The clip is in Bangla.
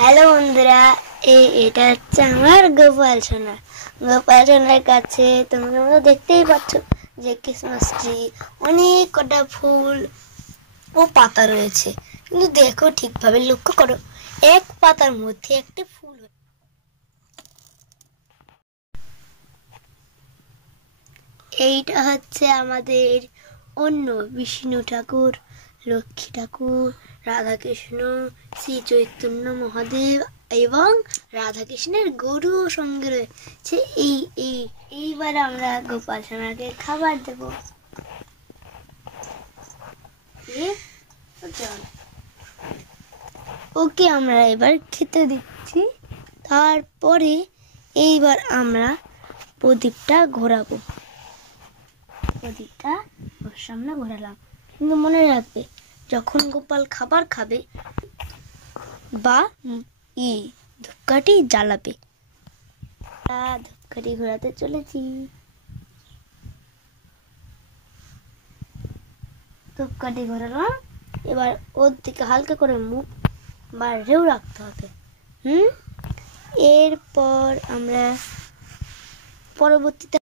হ্যালো বন্ধুরা, এটা হচ্ছে আমার গোপাল সোনা। গোপাল সোনার কাছে তোমরা দেখতেই পাচ্ছ যে ক্রিসমাস ট্রি, অনেক কটা ফুল ও পাতা রয়েছে। কিন্তু দেখো, ঠিকভাবে লক্ষ্য করো, এক পাতার মধ্যে একটি ফুল। এইটা হচ্ছে আমাদের অন্য বিষ্ণু ঠাকুর, লক্ষ্মী ঠাকুর, রাধাকৃষ্ণ, শ্রী চৈতন্য মহাদেব এবং রাধাকৃষ্ণের গরু সঙ্গে রয়েছে। এইবার আমরা গোপাল সোনাকে খাবার দেব। ওকে আমরা এবার খেতে দিচ্ছি। তারপরে এইবার আমরা প্রদীপটা ঘোরাবো। প্রদীপটা ওর সামনে ঘোরালাম। কিন্তু মনে রাখবে, যখন গোপাল খাবার খাবে বা ধূপকাঠি জ্বালাবে। ধূপকাঠি ঘোরাতে চলেছি। ধূপকাঠি ঘোরালাম। এবার ওর দিকে হালকা করে মুখ বাড়িয়েও রাখতে হবে। এরপর আমরা পরবর্তীতে